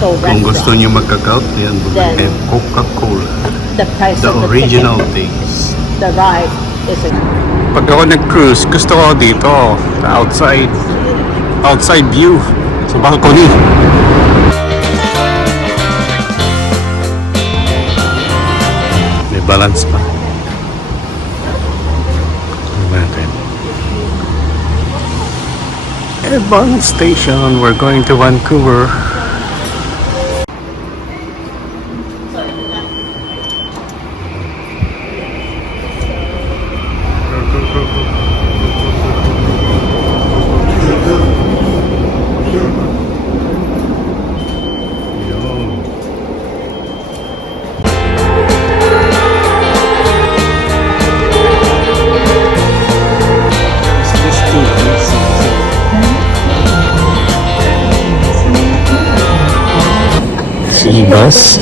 official Kung gusto restaurant, niyo magka-gout, yan, bumili kayo Coca-Cola. the price The of the original ticket, taste. the ride is Pag ako nag-cruise, gusto ko dito, sa outside view, sa balcony. May balance pa. Ebon Station, we're going to Vancouver. Seabus.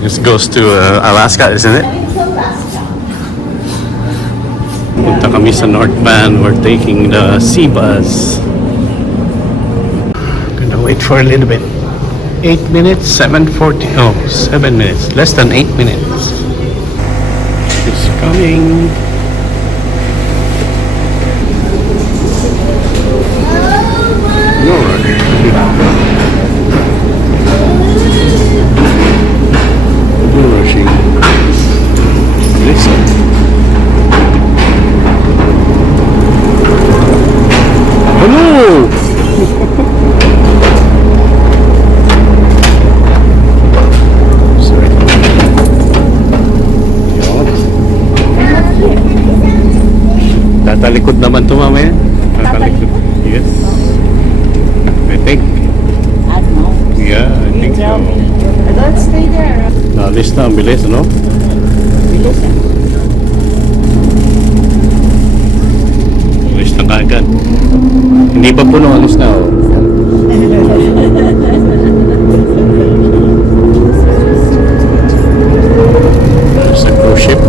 This goes to Alaska, isn't it? Punta kami sa North Van. We're taking the Seabus. Gonna wait for a little bit. 8 minutes, 7:40. Oh, 7 minutes. Less than 8 minutes. It's coming. Tatalikod naman ito mamaya. Tatalikod. Yes. I think. I don't know. Yeah, I think so. Let's stay there. Naalis na, ang bilis, no? Alis na kagad. Hindi pa puno, alis na, oh. There's a cruise ship.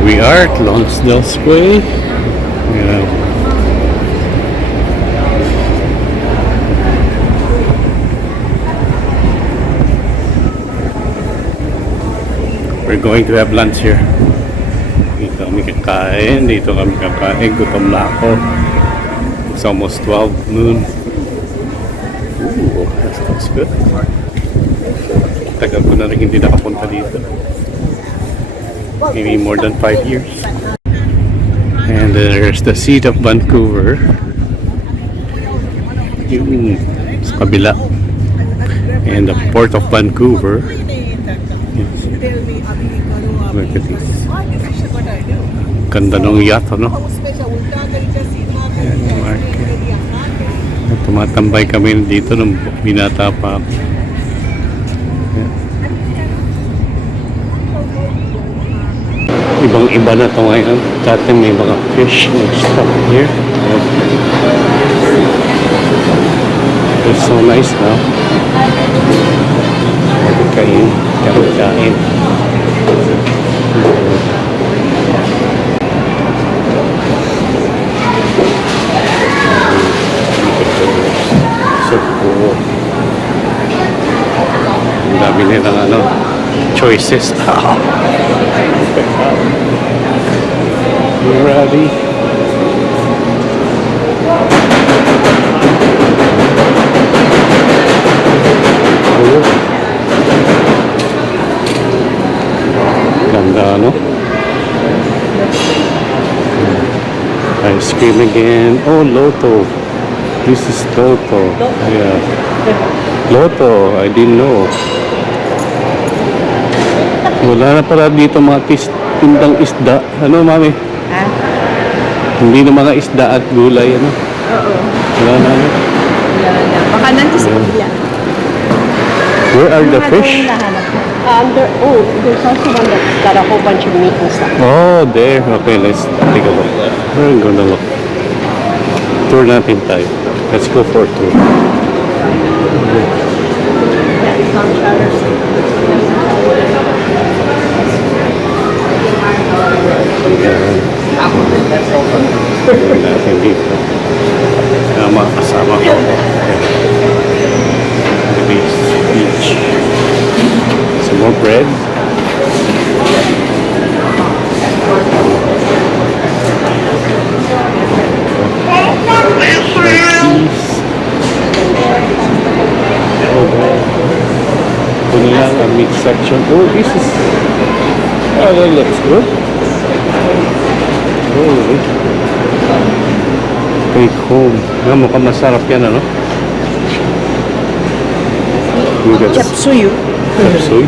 We are at Lonsdale Square. Yeah. We're going to have lunch here. Dito kami kakain. Gutom na ako. It's almost 12 noon. Ooh, that looks good. Tagal ko na rin hindi nakapunta dito. Maybe more than 5 years. And there's the seat of Vancouver. Yung sa kabila. And the port of Vancouver. Yes. Look at this. Ganda ng yacht, no? Ayan, market. Tumatambay kami dito nung binata pa ako. Ibang-iba na ito ngayon. Dati may mga fish and stuff here. It's so nice now. Kain. So cool. Ang dami nilang choices. You ready? ano? Ice cream again. Oh, Lotto. This is Lotto. Yeah. Lotto. I didn't know. Wala na pala dito mga tindang isda. Ano, mami? Ha? Hindi na mga isda at gulay, ano? Oo. Wala na. Ano? Wala na. Baka nandito sa kabila. Where are the fish? There's also one that's got a whole bunch of meat and stuff. Oh, there. Okay, let's take a look. We're gonna look. Tour natin tayo. Let's go for a tour. Tour natin dito. Mga kasama ko. This beach. Some more bread. Ito lang ang meat section. Oh, this is... Oh, that looks good. Oh, take home. Mukhang masarap yan, ano? Chop suey. Chapsuy.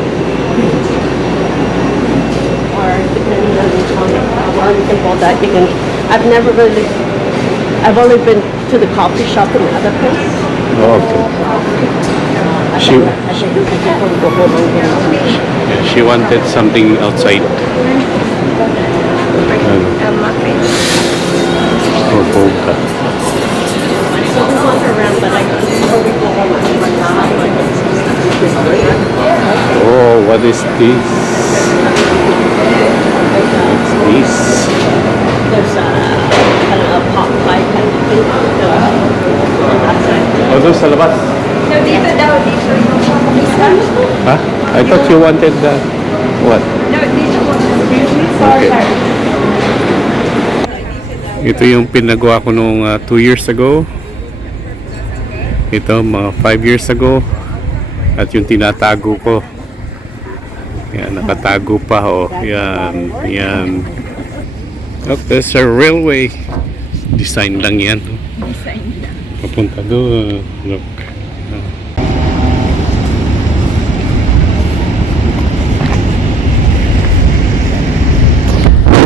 Or depending on which one. Or you can call that. You can. I've never really. I've only been to the coffee shop in the other place. Oh, okay. I think we can probably go home and get on beach. Yeah, she wanted something outside. Oh, vodka. So we wander around, but like before we go home, I like Oh, what is this? What's this? there's kind of a pot pie kind of thing. Oh, doon sa labas. So dito daw, dito yung isa. Huh? I thought you wanted the... What? No, dito po. Okay. Ito yung pinagawa ko nung 2 years ago. Ito, mga 5 years ago. At yung tinatago ko. Yan, nakatago pa. Oh. Yan, yan. Oh, there's a railway. Design lang yan. Design lang. Papunta doon. Look.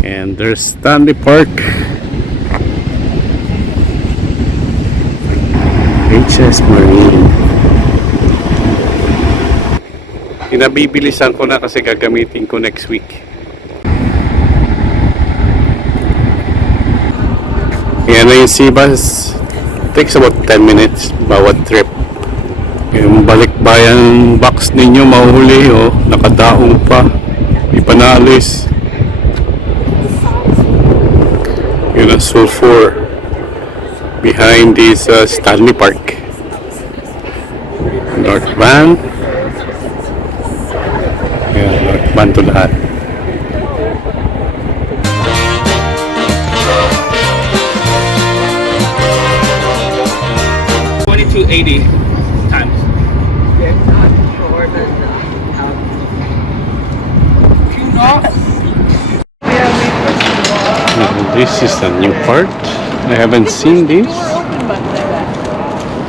And there's Stanley Park. HS Marine. Pinabibilisan ko na kasi gagamitin ko next week. Yan na yung Seabus. Takes about 10 minutes bawat trip. Yung balikbayan box ninyo mahuhuli, oh, nakadaong pa. Di pa naalis. Yun ang sulfur behind this Stanley Park. North Van. Yan, North Van to lahat. $22.80 times. This is a new part. I haven't seen this.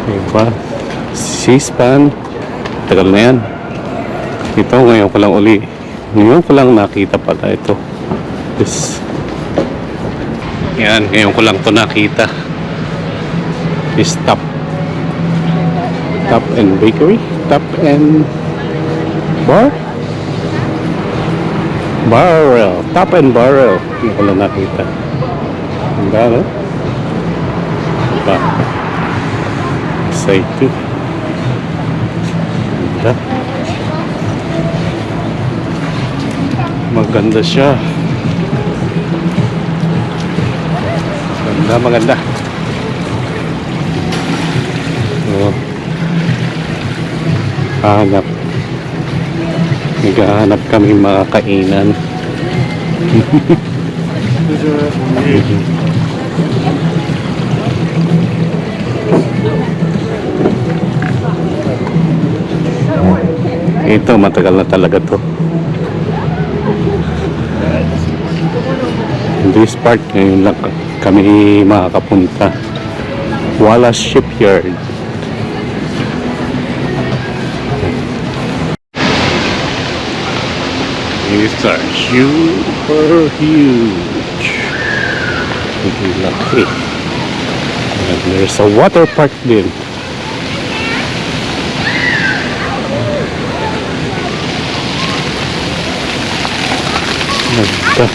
Diba? C-SPAN. Tagal na yan. Ito, ngayon ko lang uli. Ngayon ko lang nakita pala ito. This. Yan, ngayon ko lang to nakita. This Top and Bakery. Top and Bar? Barrel. Top and Barrel. Ngayon ko lang nakita. Ganda, no? Diba? Excited. Ganda. Maganda siya. Maganda. So, hanap. Naghahanap kami mga kainan. Ito, matagal na talaga to. This part ngayon lang kami makakapunta. Wallace Shipyard. These are super huge. Laki. And there's a water park din. Ganda.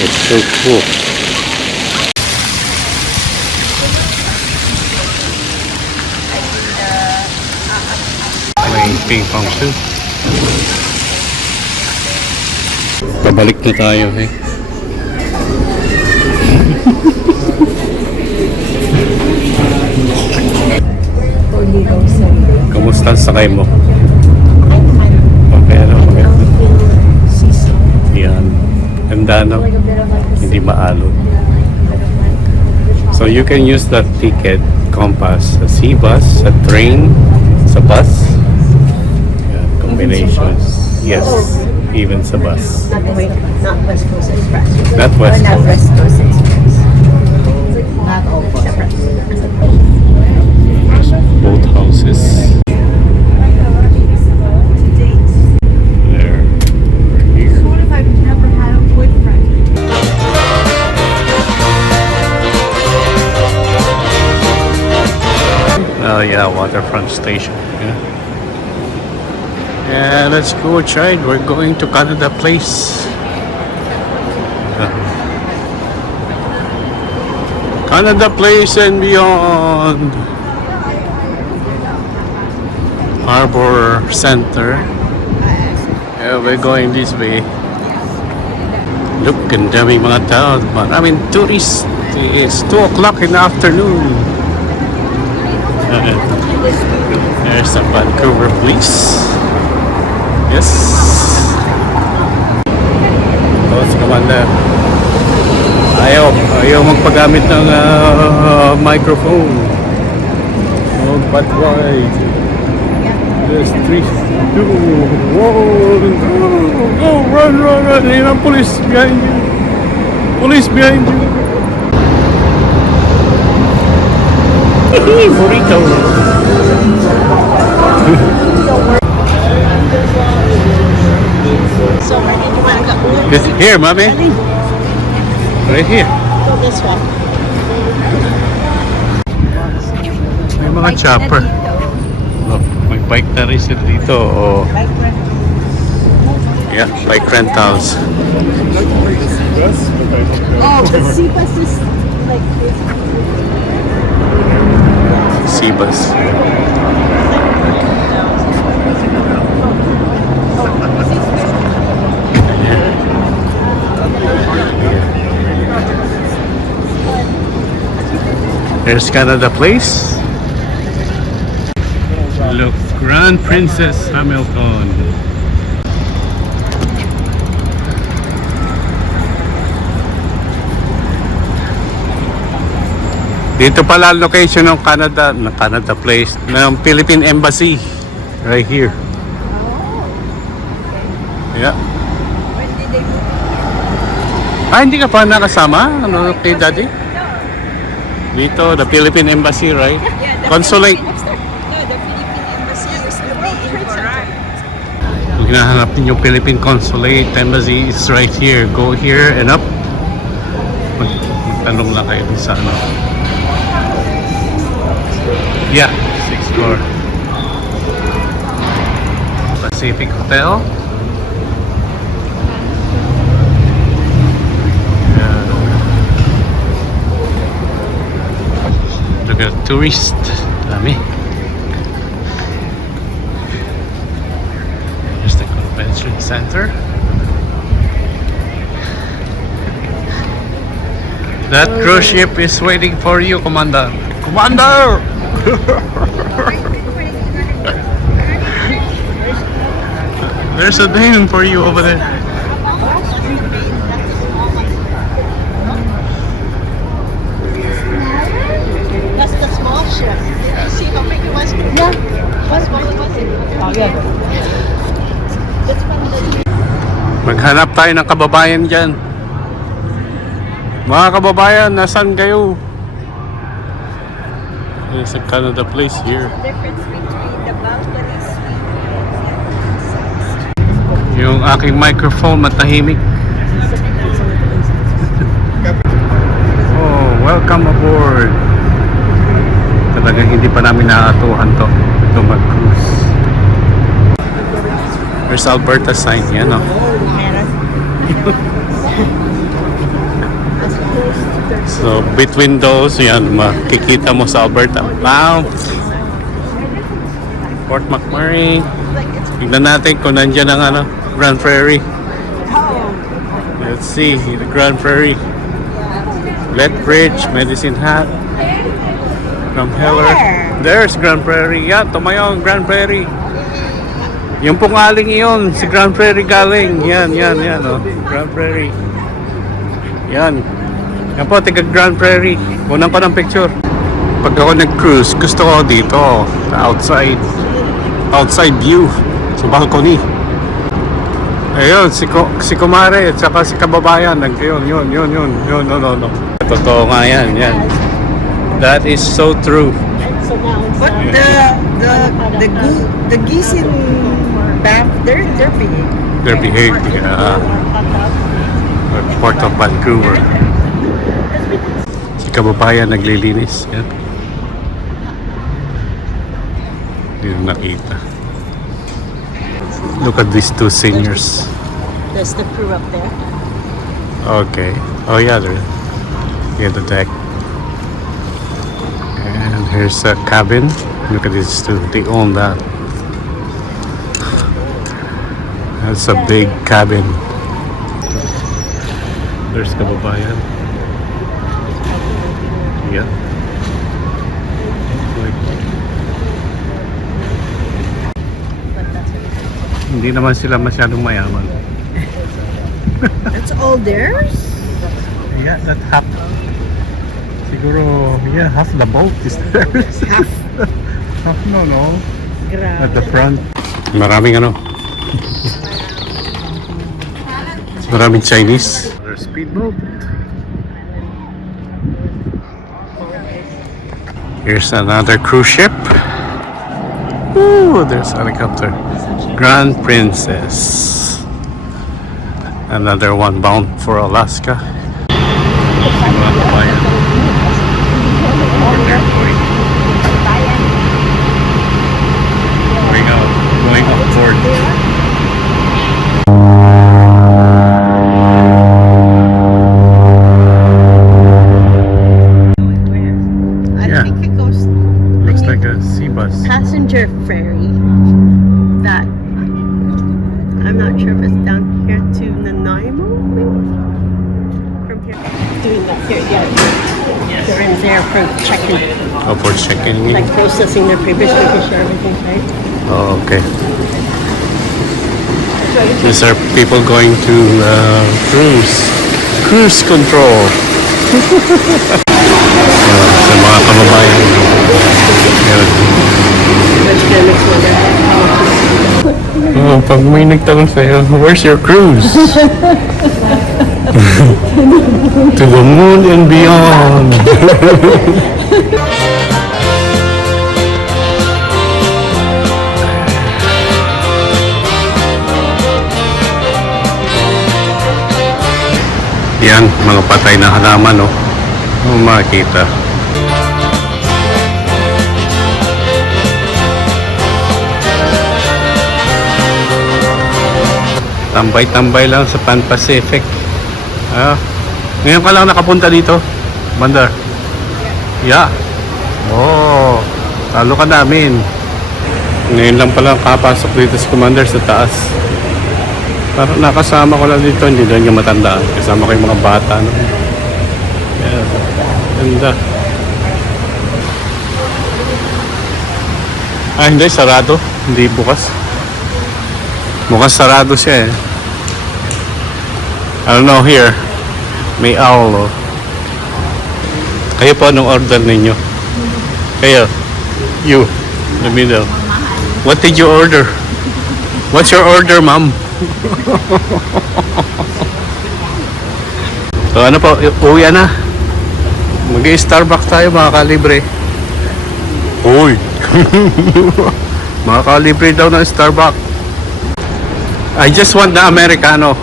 It's so cool. May ping pong too. Pabalik na tayo eh. Kamusta ang sakay mo? Okay, ano? Maganda. Yan. Ganda, no? Hindi maalog. So you can use that ticket compass sa sea bus, sa train, sa bus. Yeah, combinations. Yes, even sa bus. Not West Coast Express. Not West. Not West Coast Express. Not all separate. Both houses. There. Here. What if I've never had a boyfriend? Oh yeah, waterfront station. Yeah. Yeah, let's go outside. We're going to Canada Place. Canada Place and beyond. Harbor Center. Yeah, we're going this way. Look, ang daming mga tao. Maraming tourists. It's 2 o'clock in the afternoon. There's the Vancouver Police. Yes. Tapos Commander. Ayaw magpagamit ng microphone. Oh, but why? There's 3, 2, 1, go, run. Ayan ang police behind you. Police behind you. Burrito. So where did you want to go? It's here, mommy. Right here. Go this way. May mga chopper. Oh, may bike na rin sila dito. Oh. Yeah, bike rentals. Oh, the sea bus is like this. Sea bus. There's Canada Place. Look, Grand Princess Hamilton. Dito pala ang location ng Canada Place, ng Philippine Embassy. Right here. Yeah. Hindi ka pa nakasama? Ano kay Daddy? Dito, the Philippine Embassy, right? Consulate. No, the Philippine Embassy used to be in Coral. Kung hinahanap niyo yung Philippine Consulate Embassy, it's right here. Go here and up. Magtanong lang kayo sa ano. Yeah, 6th floor. Pacific Hotel. Look at tourist. Dami. Here's the convention center. That cruise ship is waiting for you, Commander. Commander! There's a Dane for you over there. That's the small ship. See how Hanap tayo ng kababayan dyan. Mga kababayan, nasan kayo? There's a Canada place here. Difference between the balcony Yung aking microphone matahimik. Oh, welcome aboard. Talagang hindi pa namin naatuhan to mag-cruise. There's Alberta sign yan, oh. So between those, yan, makikita mo sa Alberta. Wow! Port McMurray. Tignan natin kung nandiyan ang ano, Grand Prairie. Let's see, the Grand Prairie. Lethbridge, Medicine Hat. From Heller. There's Grand Prairie. Yeah, tumayo ang Grand Prairie. Yung pong aling iyon, si Grand Prairie galing. Yan, oh. Grand Prairie. Yan. Yan po, tiga Grand Prairie. Unang ko ng picture. Pag ako nag-cruise, gusto ko dito, sa outside view, sa balcony. Ayun, si Kumare at saka si Kababayan. Yun. No. Totoo nga yan. That is so true. But the geese in Banff, they're big. They're behaved. Port of Vancouver. Si Kababayan naglilinis. Yan. Hindi na nakita. Look at these two seniors. There's the crew up there. Okay. Oh yeah, there. Yeah, the deck. And here's a cabin. Look at these two. They own that. That's a big cabin. There's Kababayan. Yeah. Hindi naman sila masyadong mayaman. That's all theirs? Yeah, that half. Siguro, yeah, half the boat is theirs. Half? Half, no. Grabe. At the front. Maraming ano. Maraming Chinese. There's speedboat. Here's another cruise ship. Ooh, there's a helicopter. Grand Princess. Another one bound for Alaska. Mga kabayan. Where they're going. Going off board. I Yeah. think it goes Looks like a sea bus. passenger ferry that I'm not sure if it's down here to Nanaimo, maybe? From here. Doing that here, yeah. They're in there for checking, Oh, for checking. like processing their papers, making sure everything's right. Oh, okay. These are people going to cruise control. Sa mga kababayan. Yan. Which kind of wonder how much is Oh, pag may nagtanong sa'yo, where's your cruise? To the moon and beyond. Yan, mga patay na halaman, oh. Makikita. Tambay-tambay lang sa Pan Pacific. Ngayon ka lang nakapunta dito, Bandar. Yeah. Oh, talo ka namin. Ngayon lang pala kapasok dito si Commander sa taas. Parang nakasama ko lang dito, hindi lang yung matandaan. Kasama ko yung mga bata. No? Yeah. Ganda. Hindi, sarado. Hindi bukas. Mukhang sarado siya eh. I don't know here. May owl. Oh. Kayo po, anong order ninyo? Kayo. You. In the middle. What did you order? What's your order, ma'am? So ano po, uwi na. Mag-i-Starbucks tayo mga kalibre. Uy! Mga kalibre daw ng Starbucks. I just want the Americano.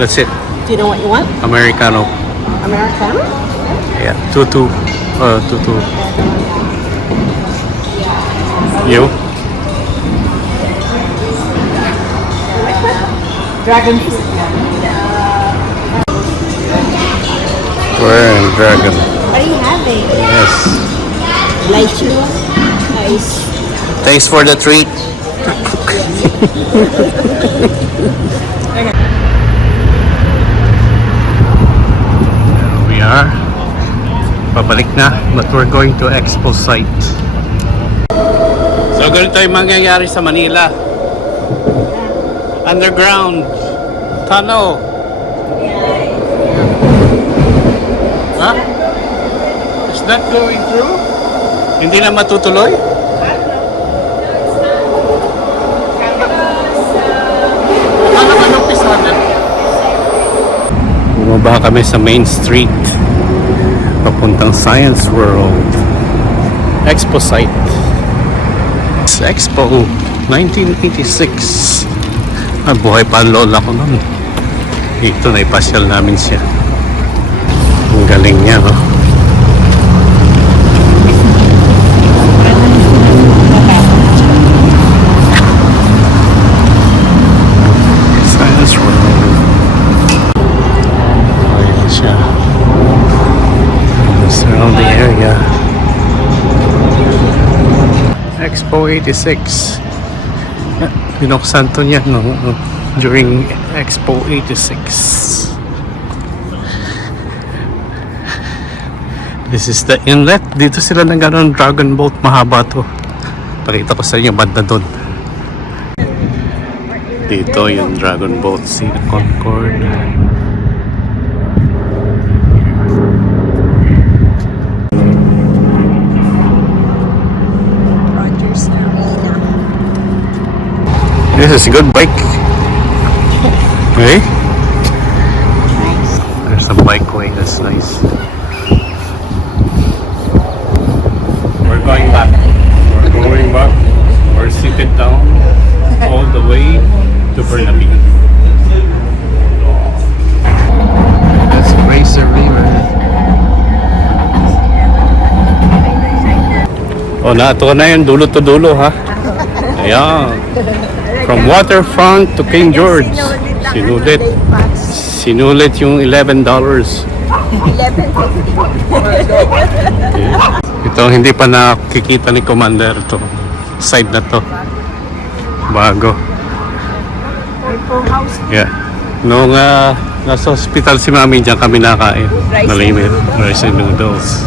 That's it. Do you know what you want? Americano. Americano? Yeah, 2-2. 2-2. You? Dragon fruit. We're in Dragon. What are you having? Yes. Lychee? Nice. Thanks for the treat. We are pabalik na, but we're going to Expo site. So ganito yung mangyayari sa Manila. Underground tunnel. Huh? Is that going through? Hindi na matutuloy? Ano ba nung pisahan? Bumaba kami sa Main Street papuntang Science World Expo site. It's Expo 1986. Buhay pa ang lola ko nun. Dito na ipasyal namin siya. Ang galing niya, no? Science World. Ayan siya. Surround the area. Expo 86. Binuksan to niya no, during Expo 86. This is the inlet. Dito sila nagkaroon ng dragon boat. Mahaba to. Pakita ko sa inyo banda doon. Dito yung dragon boat. See the Concord. This is a good bike. Okay? There's a bikeway. That's nice. We're going back. We're going back. We're seated down all the way to Burnaby. That's Fraser River. Oh, nato na yun. Dulo to dulo, ha? Ayan. From waterfront to King George. Sinulit. Sinulit yung $11. Ito hindi pa nakikita ni Commander to. Side na to. Bago. Yeah. Nung nasa hospital si Mami, diyan kami nakain. Nalimit. Rice and noodles.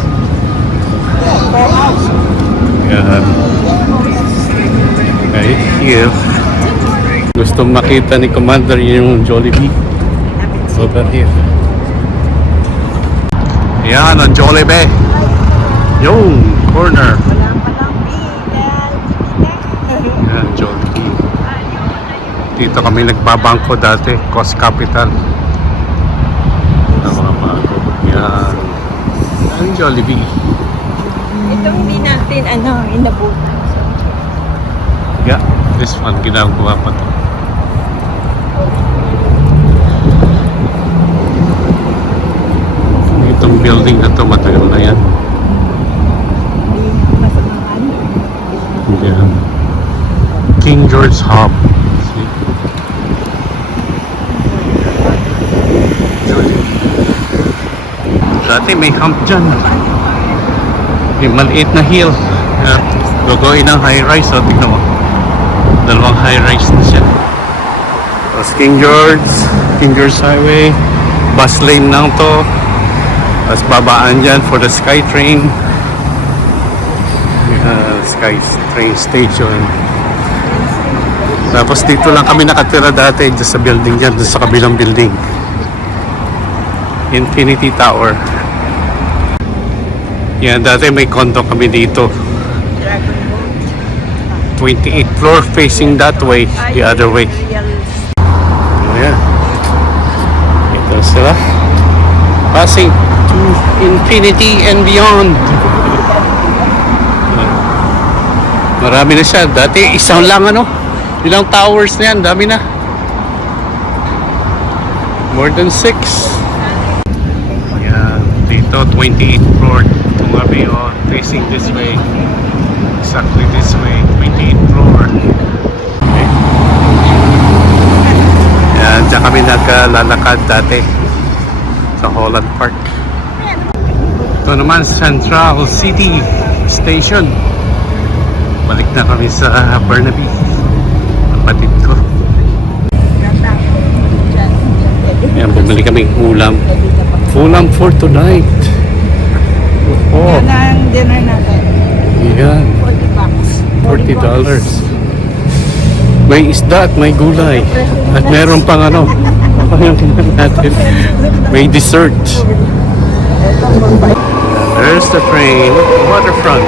Yan. Right here. Gusto makita ni Commander yung Jollibee. Over here. Yan ang Jollibee. Yung corner. Yan, Jollibee. Dito kami nagbabangko dati. Coast Capital. Ang mga bago. Yan. Ang Jollibee. Itong hindi natin, inabutan. Yeah, this one ginagawa pa to. Itong building na to matagal na yan. Yan. King George Hub. See? Dati may hump dyan. May maliit na hill. Gagawin ng high-rise. So, tignan mo. Dalawang high-rise na siya. Tapos King George Highway. Bus lane lang to. Tapos babaan dyan for the SkyTrain. SkyTrain station. Tapos dito lang kami nakatira dati dyan sa building dyan. Dyan sa kabilang building. Infinity Tower. Yan, dati may condo kami dito. 28th floor facing that way, the other way. Diba? Passing to infinity and beyond. Marami na siya. Dati isang lang ano. Ilang towers na yan. Dami na. More than 6. Yan. Dito 28th floor. Kung kami facing this way. Exactly this way. 28th floor. Okay. Yan. Diyan kami naglalakad dati. Sa Holland Park. Ito naman Central City Station. Balik na kami sa Burnaby. Kapatid ko. Yan, bumili kaming ulam. Ulam for tonight. Oh, Yan ang dinner natin. yan. $40. $40. May isda at may gulay. At meron pang ano. Natin. May dessert. There's the train. Waterfront.